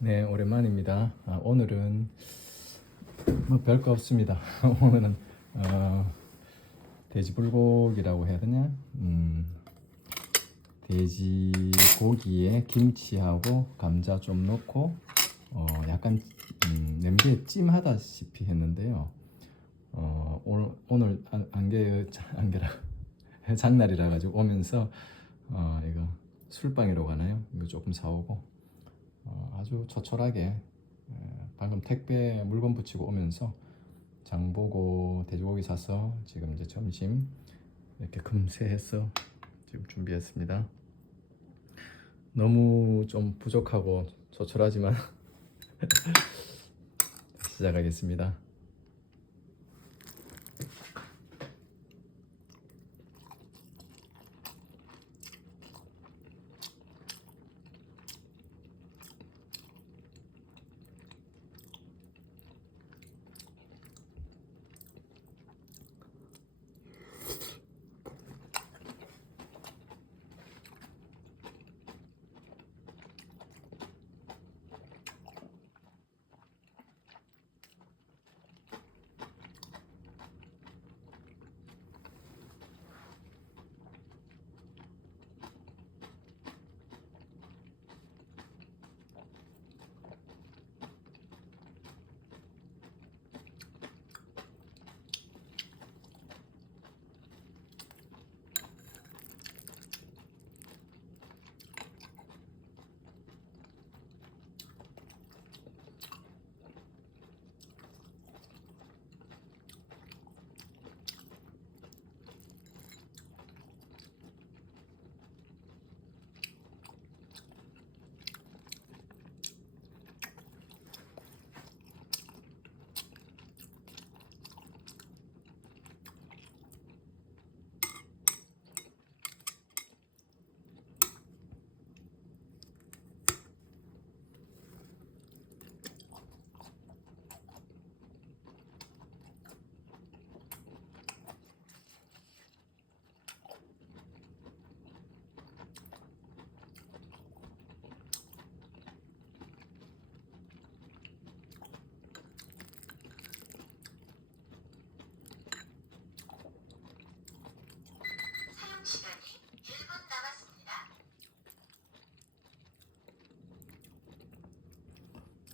네, 오랜만입니다. 오늘은 뭐 별거 없습니다. 오늘은 돼지불고기라고 해야 되냐? 돼지고기에 김치하고 감자 좀 넣고 약간 냄비에 찜하다시피 했는데요. 오늘 안개라 장날이라 가지고 오면서 이거 술빵이라고 하나요? 이거 조금 사오고 아주 처철하게 방금 택배 물건 붙이고 오면서 장 보고 돼지고기 사서 지금 이제 점심 이렇게 금세 해서 지금 준비했습니다. 너무 좀 부족하고 처철하지만 시작하겠습니다.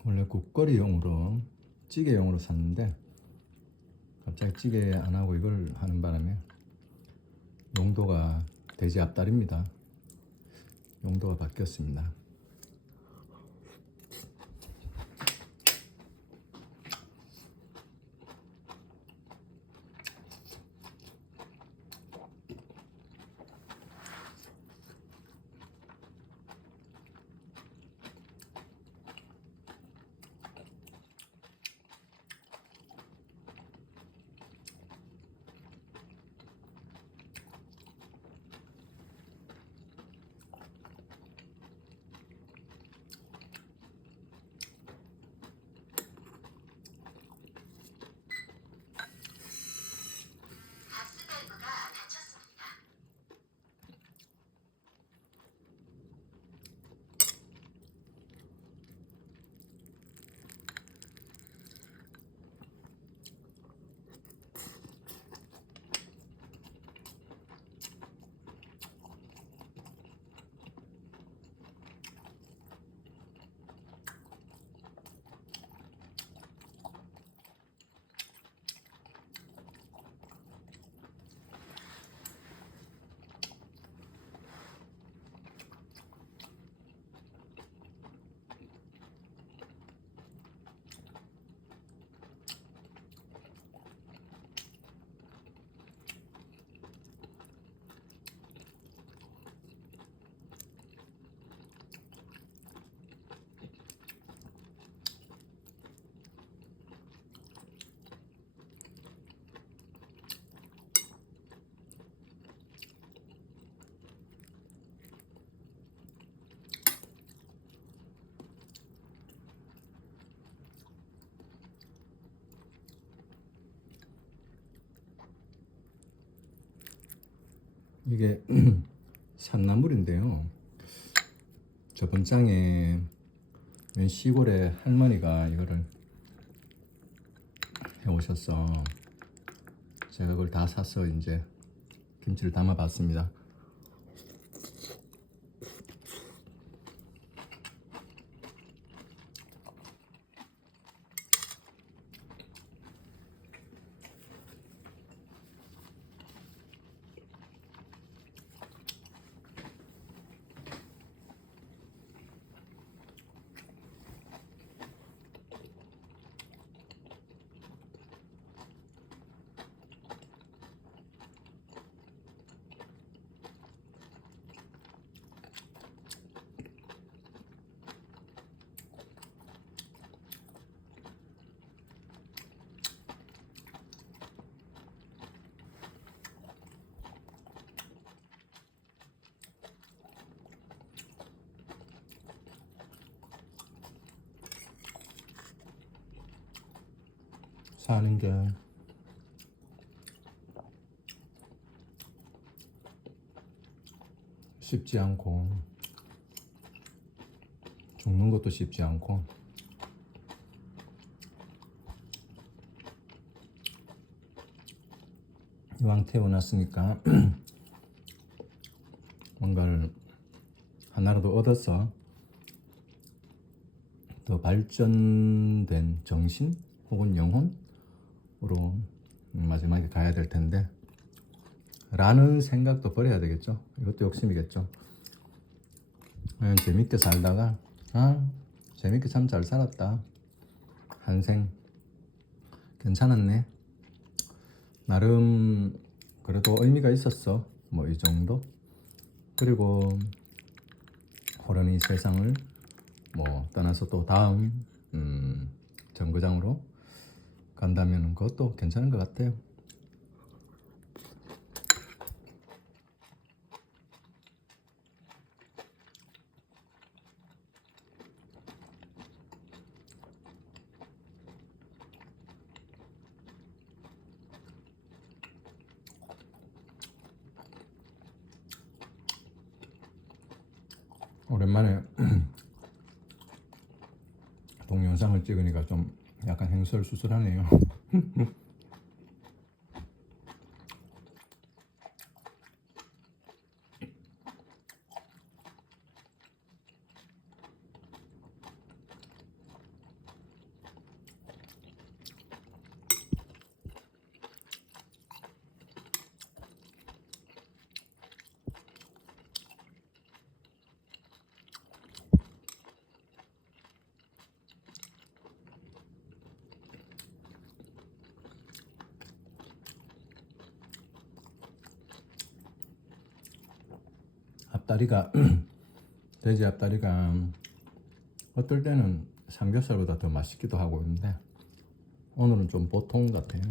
원래 국거리용으로 찌개용으로 샀는데 갑자기 찌개 안 하고 이걸 하는 바람에 용도가 돼지 앞다리입니다. 용도가 바뀌었습니다. 이게 산나물인데요. 저번 장에 시골에 할머니가 이거를 해오셨어. 제가 그걸 다 사서 이제 김치를 담아봤습니다. 사는 게 쉽지 않고 죽는 것도 쉽지 않고 이왕 태어났으니까 뭔가를 하나라도 얻어서 더 발전된 정신 혹은 영혼으로 마지막에 가야 될 텐데 라는 생각도 버려야 되겠죠. 이것도 욕심이겠죠. 그냥 재밌게 살다가 재밌게 참 잘 살았다, 한생 괜찮았네, 나름 그래도 의미가 있었어, 뭐 이 정도. 그리고 호련히 세상을 뭐 떠나서 또 다음 정거장으로 간다면 그것도 괜찮은 것 같아요. 오랜만에 동영상을 찍으니까 좀 약간 행설수설하네요. 앞다리가 돼지 앞다리가 어떨 때는 삼겹살보다 더 맛있기도 하고 있는데 오늘은 좀 보통 같아요.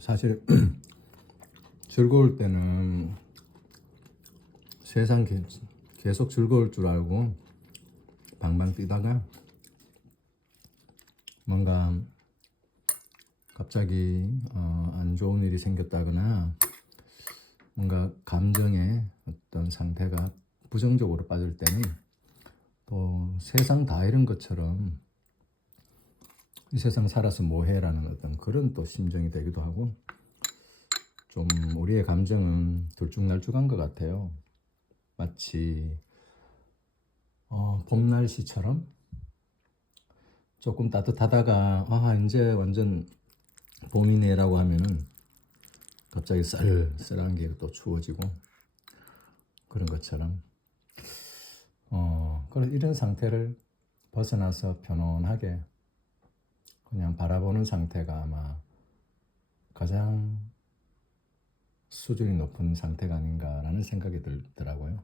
사실 즐거울 때는 세상 계속 즐거울 줄 알고 방방 뛰다가 뭔가 갑자기 안 좋은 일이 생겼다거나 뭔가 감정의 어떤 상태가 부정적으로 빠질 때는 또 세상 다 잃은 것처럼 이 세상 살아서 뭐해라는 어떤 그런 또 심정이 되기도 하고, 좀 우리의 감정은 들쭉날쭉한 것 같아요. 마치 봄 날씨처럼 조금 따뜻하다가 이제 완전 봄이네라고 하면은 갑자기 쌀쌀한 게 또 추워지고 그런 것처럼 그런 이런 상태를 벗어나서 편안하게 그냥 바라보는 상태가 아마 가장 수준이 높은 상태가 아닌가라는 생각이 들더라고요.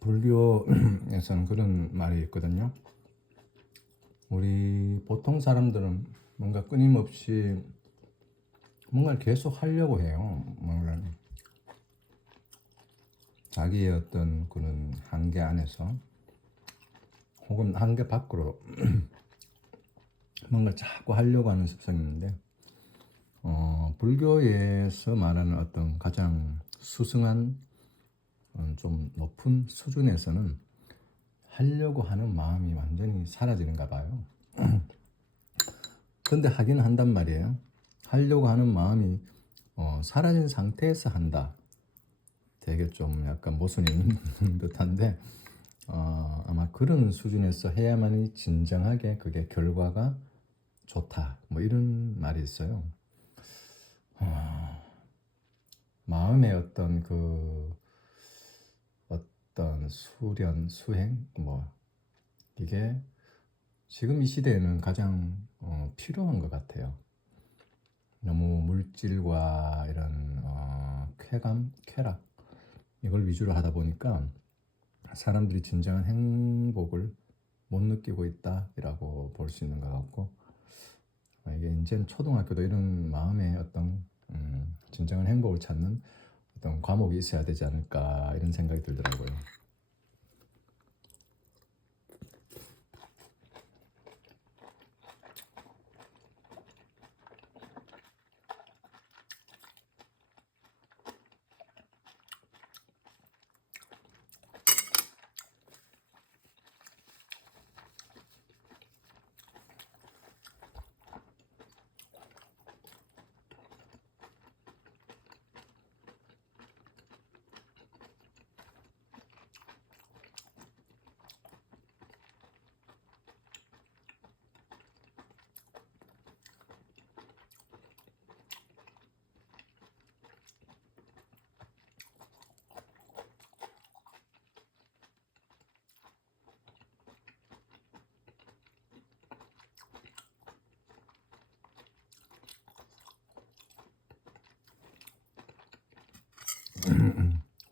불교에서는 그런 말이 있거든요. 우리 보통 사람들은 뭔가 끊임없이 뭔가를 계속 하려고 해요. 뭔가 자기의 어떤 그런 한계 안에서 혹은 한계 밖으로 뭔가를 자꾸 하려고 하는 습성이 있는데 불교에서 말하는 어떤 가장 수승한 좀 높은 수준에서는 하려고 하는 마음이 완전히 사라지는가 봐요. 근데 하긴 한단 말이에요. 하려고 하는 마음이 사라진 상태에서 한다. 되게 좀 약간 모순인 듯한데 아마 그런 수준에서 해야만이 진정하게 그게 결과가 좋다. 뭐 이런 말이 있어요. 마음의 어떤 수련, 수행, 뭐 이게 지금 이 시대에는 가장 필요한 것 같아요. 너무 물질과 이런 쾌감, 쾌락 이걸 위주로 하다 보니까 사람들이 진정한 행복을 못 느끼고 있다라고 볼 수 있는 것 같고 이게 이제는 초등학교도 이런 마음의 어떤 진정한 행복을 찾는 어떤 과목이 있어야 되지 않을까 이런 생각이 들더라고요.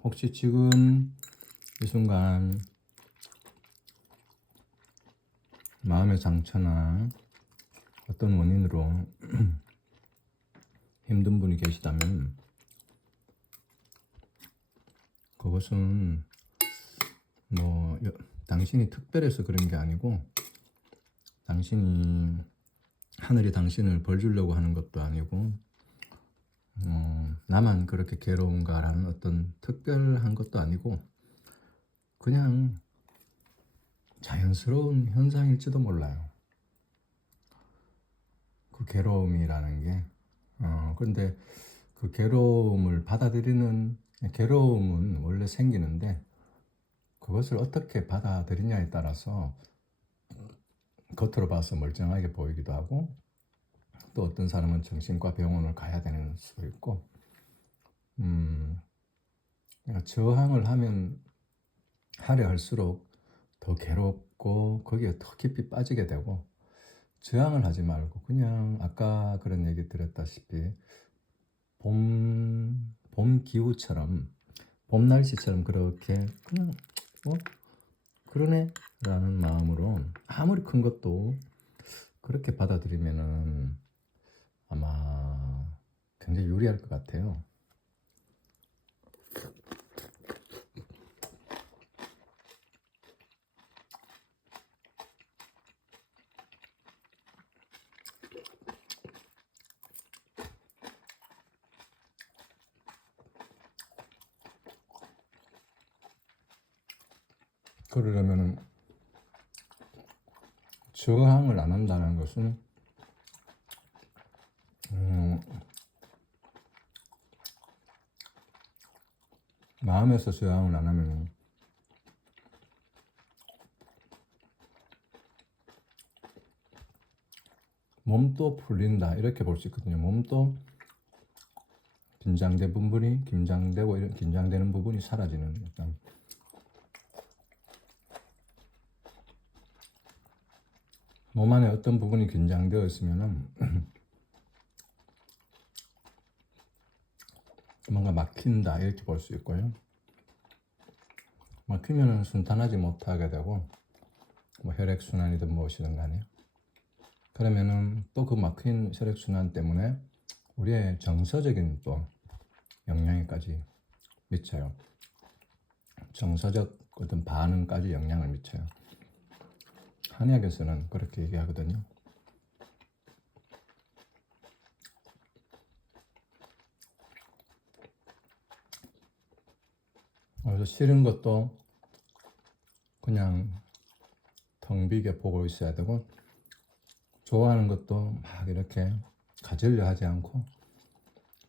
혹시 지금 이 순간 마음의 상처나 어떤 원인으로 힘든 분이 계시다면 그것은 뭐 당신이 특별해서 그런 게 아니고 당신이 하늘이 당신을 벌 주려고 하는 것도 아니고 나만 그렇게 괴로운가라는 어떤 특별한 것도 아니고 그냥 자연스러운 현상일지도 몰라요. 그 괴로움이라는 게 근데 그 괴로움을 받아들이는 괴로움은 원래 생기는데 그것을 어떻게 받아들이냐에 따라서 겉으로 봐서 멀쩡하게 보이기도 하고 또 어떤 사람은 정신과 병원을 가야 되는 수도 있고 그러니까 저항을 하려 할수록 더 괴롭고 거기에 더 깊이 빠지게 되고 저항을 하지 말고 그냥 아까 그런 얘기 드렸다시피 봄 기후처럼 봄 날씨처럼 그렇게 그냥 그러네 라는 마음으로 아무리 큰 것도 그렇게 받아들이면은 아마 굉장히 유리할 것 같아요. 그러려면은 저항을 안 한다는 것은 마음에서 저항을 안 하면 몸도 풀린다 이렇게 볼 수 있거든요. 몸도 긴장된 부분이 긴장되고 이런 긴장되는 부분이 사라지는 어떤 몸 안에 어떤 부분이 긴장되어 있으면은 뭔가 막힌다 이렇게 볼 수 있고요. 막히면은 순탄하지 못하게 되고 뭐 혈액 순환이든 무엇이든 간에 그러면은 또 그 막힌 혈액 순환 때문에 우리의 정서적인 또 영향에까지 미쳐요. 정서적 어떤 반응까지 영향을 미쳐요. 한의학에서는 그렇게 얘기하거든요. 그래서 싫은 것도 그냥 텅 비게 보고 있어야 되고 좋아하는 것도 막 이렇게 가지려 하지 않고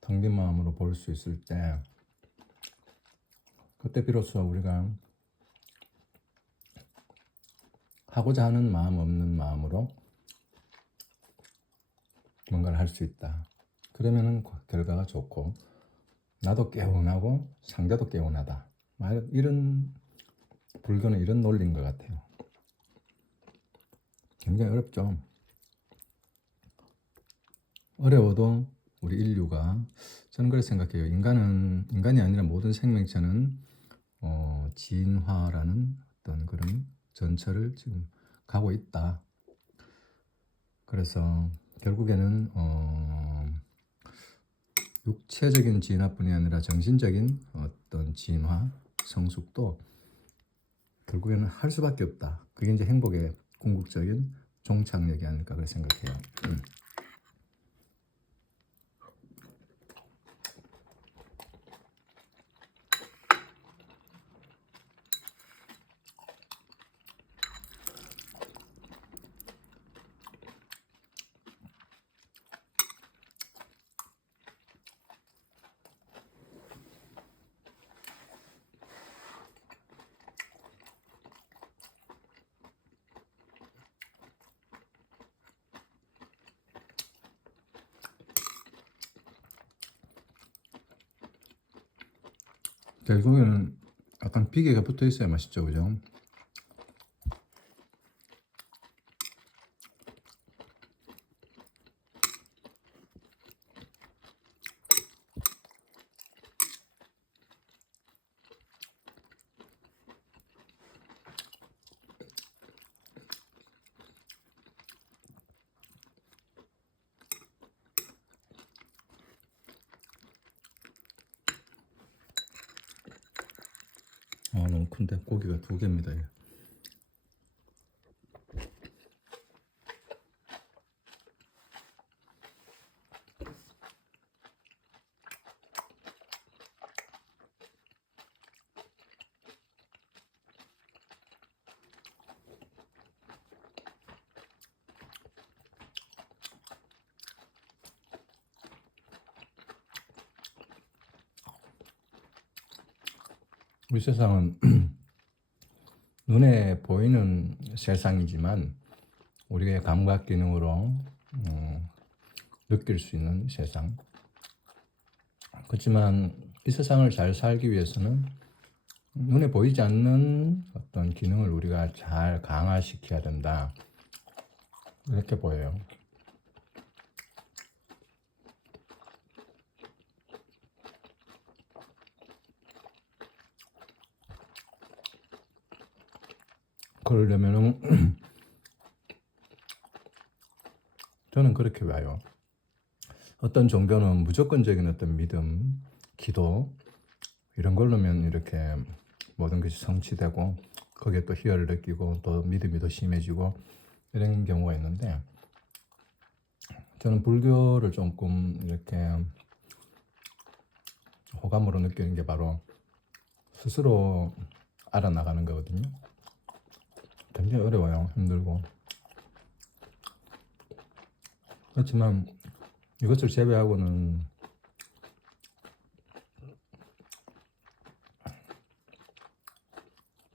텅 빈 마음으로 볼 수 있을 때 그때 비로소 우리가 하고자 하는 마음 없는 마음으로 뭔가를 할 수 있다. 그러면은 결과가 좋고 나도 개운하고 상대도 개운하다. 이런 불교는 이런 논리인 것 같아요. 굉장히 어렵죠. 어려워도 우리 인류가 저는 그렇게 생각해요. 인간이 아니라 모든 생명체는 진화라는 어떤 그런 전철을 지금 가고 있다. 그래서 결국에는 육체적인 진화뿐이 아니라 정신적인 어떤 진화, 성숙도 결국에는 할 수밖에 없다. 그게 이제 행복의 궁극적인 종착역이 아닐까 그렇게 생각해요. 결국에는 약간 비계가 붙어 있어야 맛있죠, 그죠? 너무 큰데 고기가 2개입니다. 우리 세상은 눈에 보이는 세상이지만 우리의 감각 기능으로 느낄 수 있는 세상. 그렇지만 이 세상을 잘 살기 위해서는 눈에 보이지 않는 어떤 기능을 우리가 잘 강화시켜야 된다. 이렇게 보여요. 그러려면은 저는 그렇게 봐요. 어떤 종교는 무조건적인 어떤 믿음, 기도 이런 걸로면 이렇게 모든 것이 성취되고 거기에 또 희열을 느끼고 또 믿음이 더 심해지고 이런 경우가 있는데 저는 불교를 조금 이렇게 호감으로 느끼는 게 바로 스스로 알아나가는 거거든요. 굉장히 어려워요. 힘들고. 그렇지만 이것을 제외하고는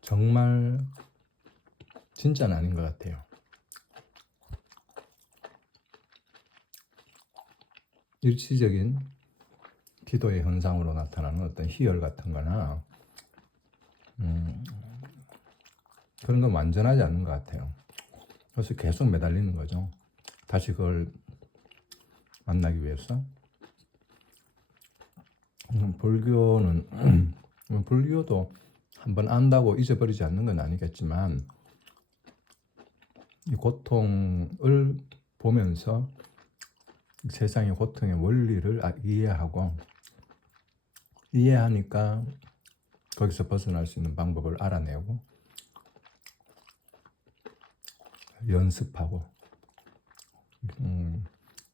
정말 진짜는 아닌 것 같아요. 일시적인 기도의 현상으로 나타나는 어떤 희열 같은 거나 그런 건 완전하지 않는 것 같아요. 그래서 계속 매달리는 거죠. 다시 그걸 만나기 위해서. 불교는 불교도 한번 안다고 잊어버리지 않는 건 아니겠지만 이 고통을 보면서 세상의 고통의 원리를 이해하니까 거기서 벗어날 수 있는 방법을 알아내고 연습하고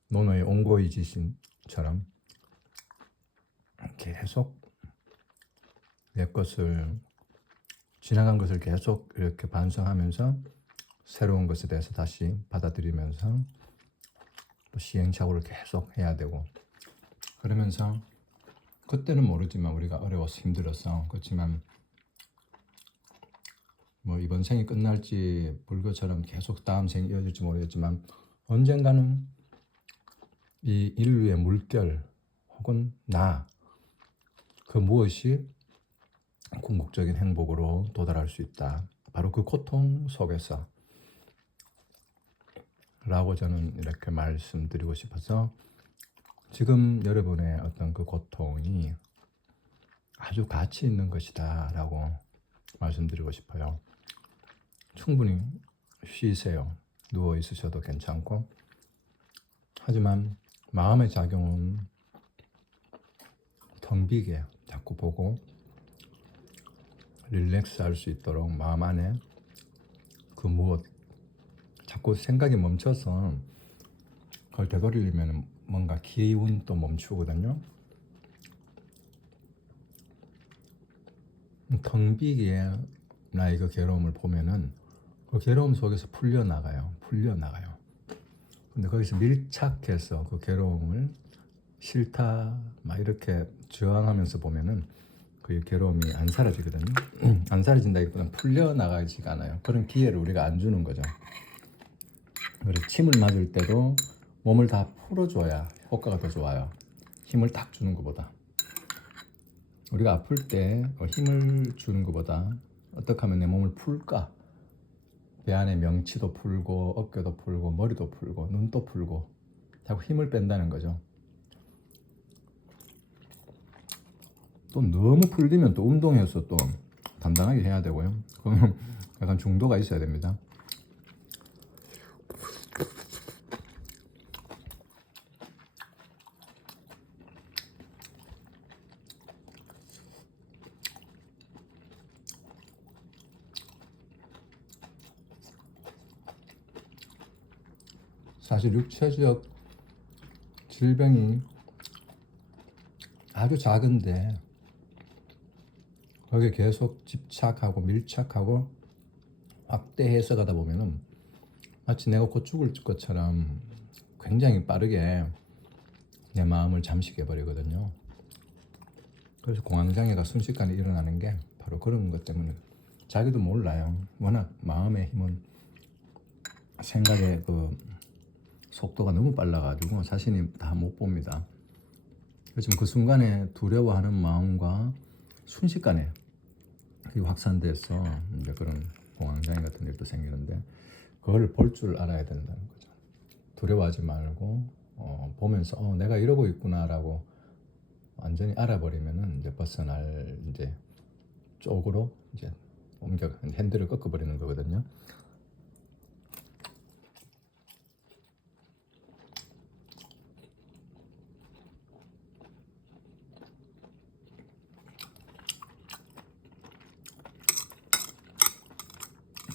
노노의 온고이 지신처럼 계속 내 것을 지나간 것을 계속 이렇게 반성하면서 새로운 것에 대해서 다시 받아들이면서 또 시행착오를 계속 해야 되고 그러면서 그때는 모르지만 우리가 어려워서 힘들어서 그렇지만 뭐 이번 생이 끝날지 불교처럼 계속 다음 생이 이어질지 모르겠지만 언젠가는 이 인류의 물결 혹은 그 무엇이 궁극적인 행복으로 도달할 수 있다. 바로 그 고통 속에서 라고 저는 이렇게 말씀드리고 싶어서 지금 여러분의 어떤 그 고통이 아주 가치 있는 것이다 라고 말씀드리고 싶어요. 충분히 쉬세요. 누워 있으셔도 괜찮고 하지만 마음의 작용은 텅 비게 자꾸 보고 릴렉스 할 수 있도록 마음 안에 그 무엇 자꾸 생각이 멈춰서 그걸 되돌리려면 뭔가 기운도 멈추거든요. 텅 비게 나의 그 괴로움을 보면은 그 괴로움 속에서 풀려나가요. 근데 거기서 밀착해서 그 괴로움을 싫다 막 이렇게 저항하면서 보면은 그 괴로움이 안 사라지거든요. 안 사라진다기보다는 풀려나가지가 않아요. 그런 기회를 우리가 안 주는 거죠. 그래서 침을 맞을 때도 몸을 다 풀어줘야 효과가 더 좋아요. 힘을 딱 주는 것보다. 우리가 아플 때 힘을 주는 것보다 어떻게 하면 내 몸을 풀까? 배 안에 명치도 풀고 어깨도 풀고 머리도 풀고 눈도 풀고 자꾸 힘을 뺀다는 거죠. 또 너무 풀리면 또 운동해서 또 단단하게 해야 되고요. 그러면 약간 중도가 있어야 됩니다. 사실 육체적 질병이 아주 작은데 거기에 계속 집착하고 밀착하고 확대 해석하다 보면은 마치 내가 곧 죽을 것처럼 굉장히 빠르게 내 마음을 잠식해버리거든요. 그래서 공황장애가 순식간에 일어나는 게 바로 그런 것 때문에 자기도 몰라요. 워낙 마음의 힘은 생각의 그 속도가 너무 빨라가지고 자신이 다 못 봅니다. 그렇지만 그 순간에 두려워하는 마음과 순식간에 그게 확산돼서 이제 그런 공황장애 같은 일도 생기는데 그걸 볼 줄 알아야 된다는 거죠. 두려워하지 말고 보면서 내가 이러고 있구나라고 완전히 알아버리면은 이제 벗어날 이제 쪽으로 이제 옮겨 핸들을 꺾어버리는 거거든요.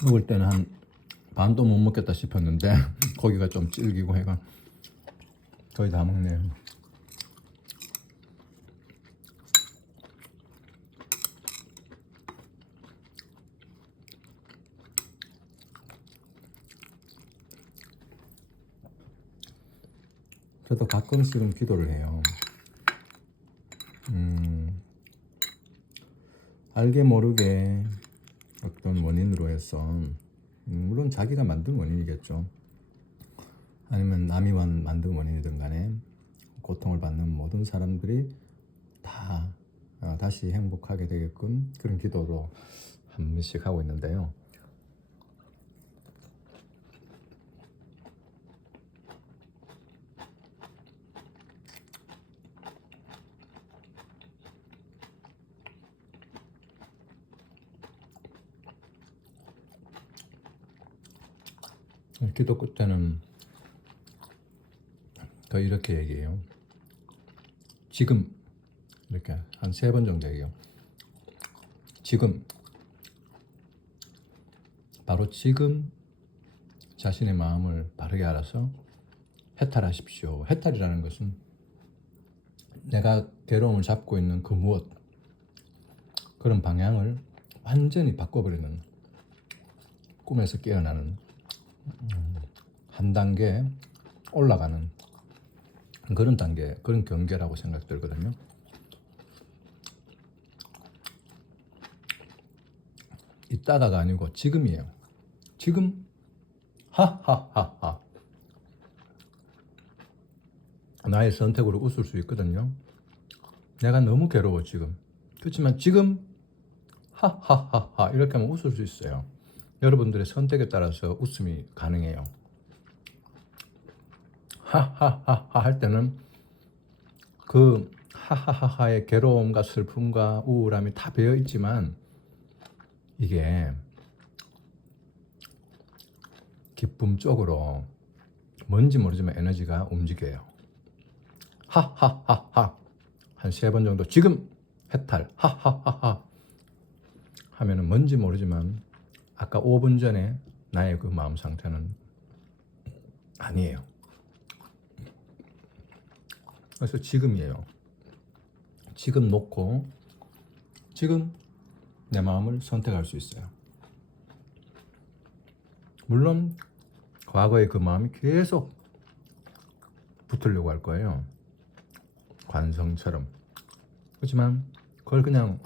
먹을 때는 한 반도 못 먹겠다 싶었는데 고기가 좀 질기고 해가 거의 다 먹네요. 저도 가끔씩은 기도를 해요. 알게 모르게 어떤 원인으로 해서 물론 자기가 만든 원인이겠죠. 아니면 남이 만든 원인이든 간에 고통을 받는 모든 사람들이 다 다시 행복하게 되게끔 그런 기도로 한 번씩 하고 있는데요. 기도 끝에는 더 이렇게 얘기해요. 지금 이렇게 한 3번 정도 얘기해요. 지금 바로 지금 자신의 마음을 바르게 알아서 해탈하십시오. 해탈이라는 것은 내가 괴로움을 잡고 있는 그 무엇 그런 방향을 완전히 바꿔버리는 꿈에서 깨어나는 한 단계 올라가는 그런 단계, 그런 경계라고 생각들거든요. 이따가가 아니고 지금이에요. 지금 하하하하 나의 선택으로 웃을 수 있거든요. 내가 너무 괴로워 지금. 그렇지만 지금 하하하하 이렇게 하면 웃을 수 있어요. 여러분들의 선택에 따라서 웃음이 가능해요. 하하하하 할 때는 그 하하하하의 괴로움과 슬픔과 우울함이 다 배어 있지만 이게 기쁨 쪽으로 뭔지 모르지만 에너지가 움직여요. 하하하하 한 3번 정도 지금 해탈 하하하하 하면은 뭔지 모르지만 아까 5분 전에 나의 그 마음 상태는 아니에요. 그래서 지금이에요. 지금 놓고 지금 내 마음을 선택할 수 있어요. 물론 과거의 그 마음이 계속 붙으려고 할 거예요. 관성처럼. 그렇지만 그걸 그냥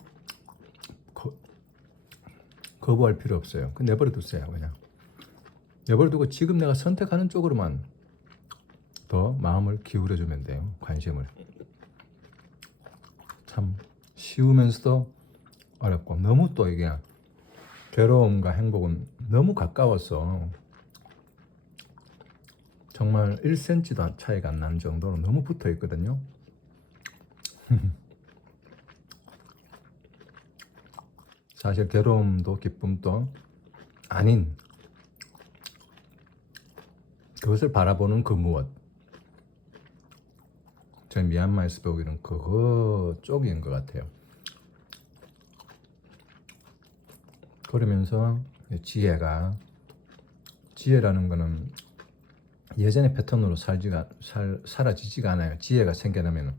거부할 필요 없어요. 내버려 두세요. 그냥 내버려 두고 지금 내가 선택하는 쪽으로만 더 마음을 기울여주면 돼요. 관심을. 참 쉬우면서도 어렵고 너무 또 이게 괴로움과 행복은 너무 가까워서 정말 1cm도 차이가 안 나는 정도로 너무 붙어 있거든요. 사실 괴로움도 기쁨도 아닌 그것을 바라보는 그 무엇 저희 미얀마에서 배우기는 그거 쪽인 것 같아요. 그러면서 지혜라는 거는 예전의 패턴으로 사라지지가 않아요. 지혜가 생겨나면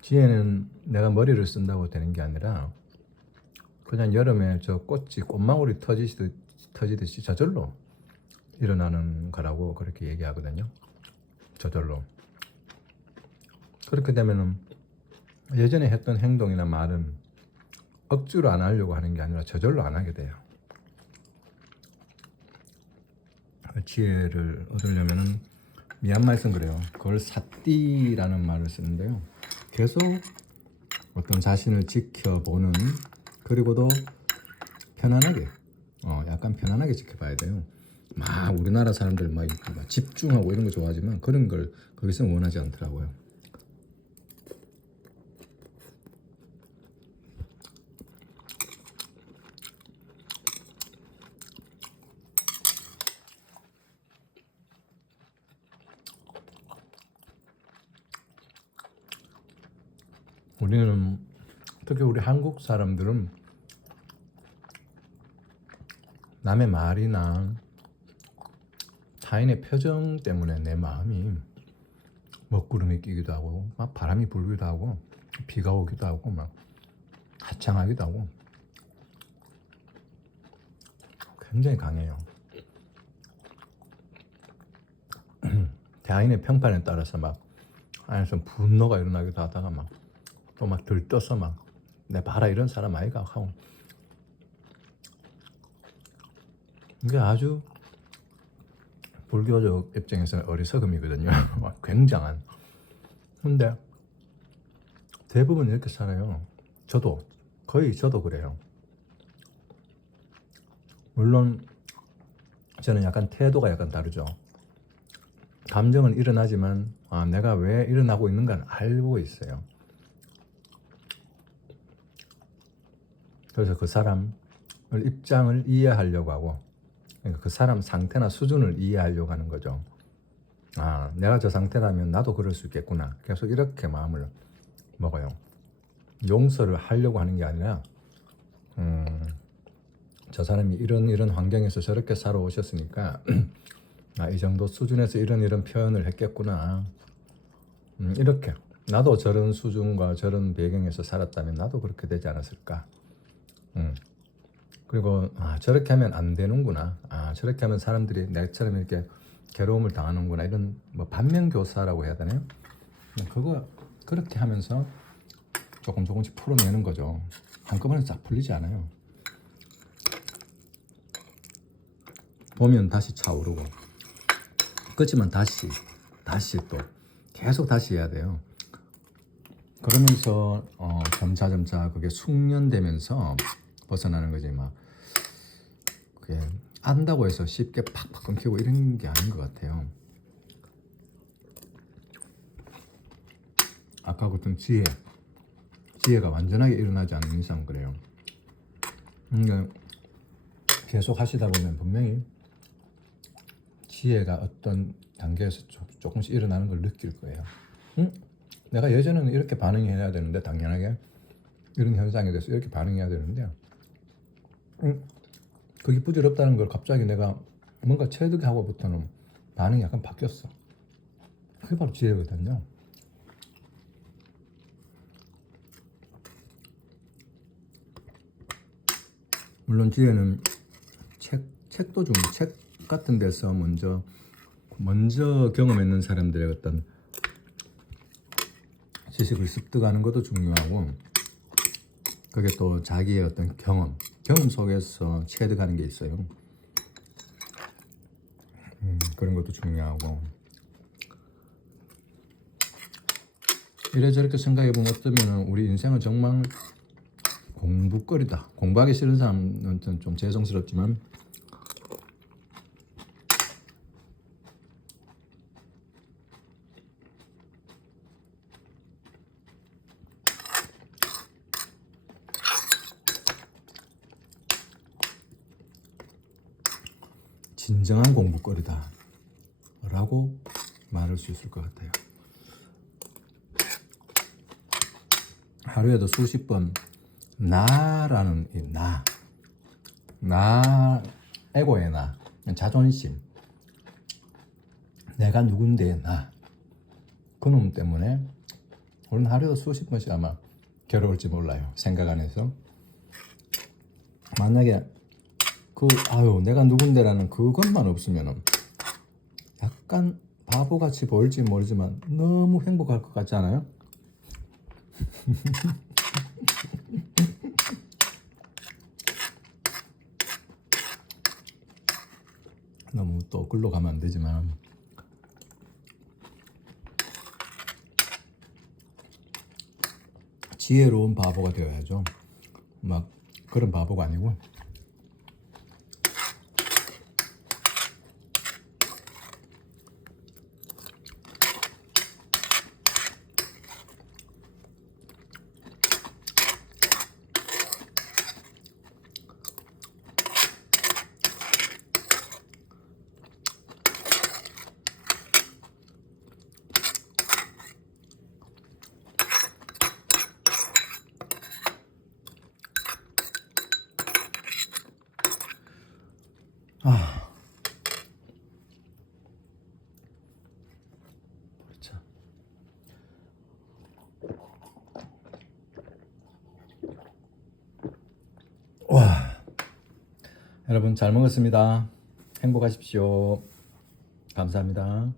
지혜는 내가 머리를 쓴다고 되는 게 아니라 그냥 여름에 저 꽃망울이 터지듯이 저절로 일어나는 거라고 그렇게 얘기하거든요. 저절로. 그렇게 되면은 예전에 했던 행동이나 말은 억지로 안 하려고 하는 게 아니라 저절로 안 하게 돼요. 지혜를 얻으려면은 미얀마에서는 그래요. 그걸 사띠라는 말을 쓰는데요. 계속 어떤 자신을 지켜보는 그리고도 편안하게 약간 편안하게 지켜봐야 돼요. 막 우리나라 사람들 막 집중하고 이런 거 좋아하지만 그런 걸 거기서 원하지 않더라고요. 우리는 특히 우리 한국 사람들은 남의 말이나 타인의 표정 때문에 내 마음이 먹구름이 끼기도 하고 막 바람이 불기도 하고 비가 오기도 하고 막 화창하기도 하고 굉장히 강해요. 타인의 평판에 따라서 막 안에서 분노가 일어나기도 하다가 막 또 막 들떠서 막 내 봐라 이런 사람 아이가 하고 이게 아주 불교적 입장에서는 어리석음이거든요. 굉장한. 근데 대부분 이렇게 살아요. 거의 저도 그래요. 물론 저는 약간 태도가 약간 다르죠. 감정은 일어나지만 내가 왜 일어나고 있는가는 알고 있어요. 그래서 그 사람을 입장을 이해하려고 하고 그러니까 그 사람 상태나 수준을 이해하려고 하는 거죠. 내가 저 상태라면 나도 그럴 수 있겠구나. 계속 이렇게 마음을 먹어요. 용서를 하려고 하는 게 아니라 저 사람이 이런 환경에서 저렇게 살아오셨으니까 이 정도 수준에서 이런 표현을 했겠구나. 이렇게 나도 저런 수준과 저런 배경에서 살았다면 나도 그렇게 되지 않았을까. 그리고 저렇게 하면 안 되는구나. 저렇게 하면 사람들이 내처럼 이렇게 괴로움을 당하는구나. 이런 뭐 반면교사라고 해야 되나요? 그거 그렇게 하면서 조금씩 풀어내는 거죠. 한꺼번에 싹 풀리지 않아요. 보면 다시 차오르고 그렇지만 다시 또 계속 다시 해야 돼요. 그러면서 점차 그게 숙련되면서 벗어나는 거지 막 그게 안다고 해서 쉽게 팍팍 끊기고 이런 게 아닌 것 같아요. 아까 그랬던 지혜가 완전하게 일어나지 않는 이상 그래요. 그러니까 계속 하시다 보면 분명히 지혜가 어떤 단계에서 조금씩 일어나는 걸 느낄 거예요. 내가 예전에는 이렇게 반응해야 되는데 당연하게 이런 현상에 대해서 이렇게 반응해야 되는데 그게 부질없다는 걸 갑자기 내가 뭔가 체득하고부터는 반응이 약간 바뀌었어. 그게 바로 지혜거든요. 물론 지혜는 책도 좀 책 같은 데서 먼저 경험했는 사람들의 어떤 지식을 습득하는 것도 중요하고 그게 또 자기의 어떤 경험 속에서 체득하는 게 있어요. 그런 것도 중요하고 이래저렇게 생각해보면 어쩌면 우리 인생은 정말 공부거리다. 공부하기 싫은 사람은 좀 죄송스럽지만 진정한 공부거리다 라고 말할 수 있을 것 같아요. 하루에도 수십 번 나라는 이 나 에고의 나 자존심 내가 누군데 그놈 때문에 우리는 하루에도 수십 번씩 아마 괴로울지 몰라요. 생각 안에서 만약에 내가 누군데라는 그것만 없으면 약간 바보같이 보일지 모르지만 너무 행복할 것 같지 않아요? 너무 또 글로 가면 안 되지만 지혜로운 바보가 되어야죠. 막 그런 바보가 아니고 아, 보리차. 와, 여러분 잘 먹었습니다. 행복하십시오. 감사합니다.